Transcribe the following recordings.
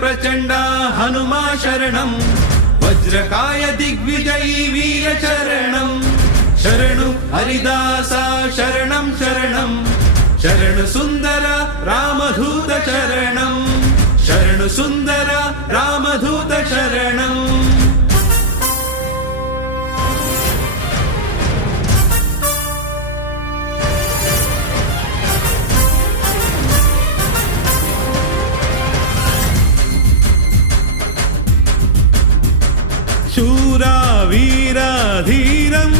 प्रचंड हनुमा शरणं वज्रकाय दिग्विजयी वीर शरणं शरणु हरिदासा शरणं शरणं शरणु सुंदर रामदूत शरणं शरणु सुंदर रामदूत शरणं शूरा वीरा धीरं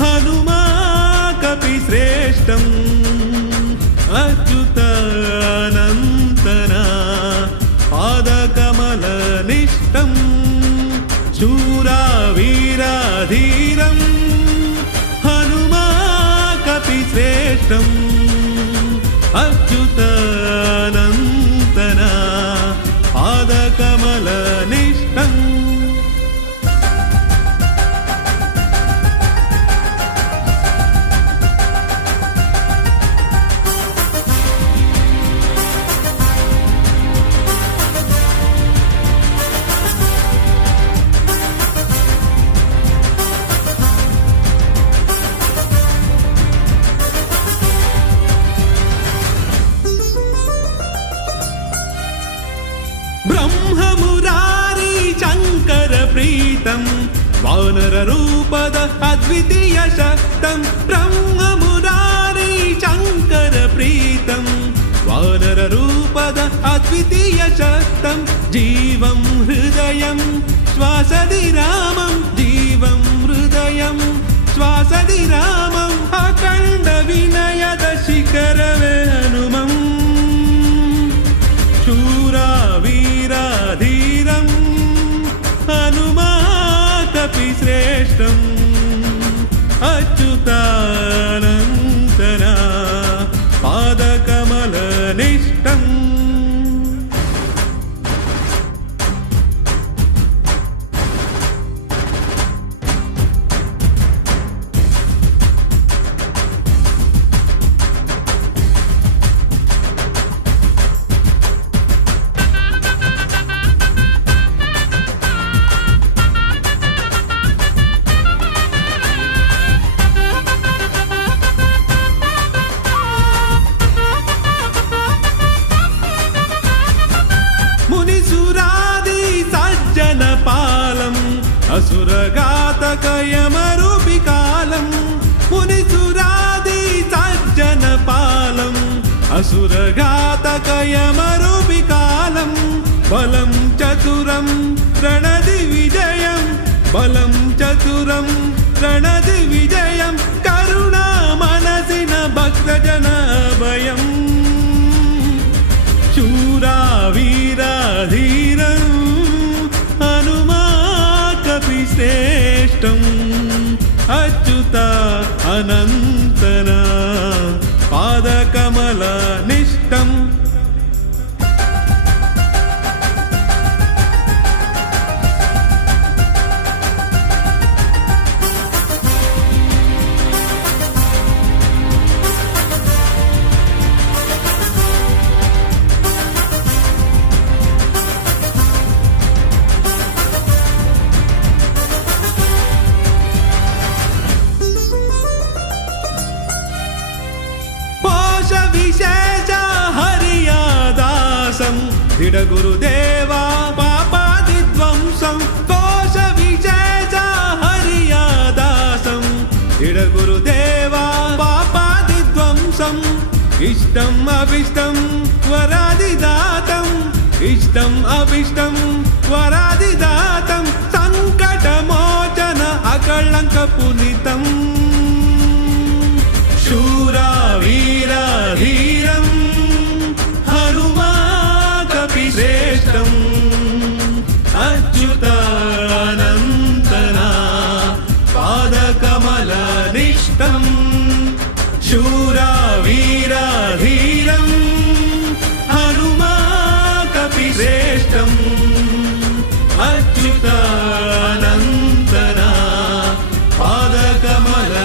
हनुमा कपिश्रेष्ठम् अच्युतानन्तना पादकमलनिष्ठं शूरा वीरा धीरं हनुमा कपिश्रेष्ठम् अच्युतानन्तना पादकमलनिष्ठम् ब्रह्ममुरारी शंकर प्रीतं वानर रूपद अद्वितीय शक्तं ब्रह्ममुरारी शंकर प्रीतं वानर रूपद अद्वितीय शक्तं जीवं हृदयं श्वासदि रामं जीवं हृदयं श्वासदि रामं अखंड विनयद शिखरवे हनुमं शूरा वीरा धीरं हनुमा कपिश्रेष्ठम् अच्युतानन्तना पादकमलनिष्ठम् असुरघातकयमरूपिकालं मुनिसुरादि सज्जनपालं असुरघातकयमरूपिकालं बलं चतुरं रणदिविजयं बलं चतुरं रणदिविजयं करुणा मनसिन भक्तजन भयं शूरा वीरा धीरं हनुमा कपिश्रेष्ठम् अच्युता अनंतना पादकमलनिष्ठम् विशेष हरियादासं दृढ गुरुदेवा पापादिध्वंसं कोश विशेष हरियादासं दृढ गुरुदेवा पापादिध्वंसम् इष्टम् अभिष्टं वरादिदातम् इष्टम् अभिष्टं वरादिदातं संकटमोचन अकलंक पुनीतं शूरा वीरा धीरं हनुमा कपिश्रेष्ठम् अच्युतानन्तना पादकमलनिष्ठम् शूरा वीरा धीरं हनुमा कपिश्रेष्ठम् अच्युतानन्दना पादकमलनिष्ठम्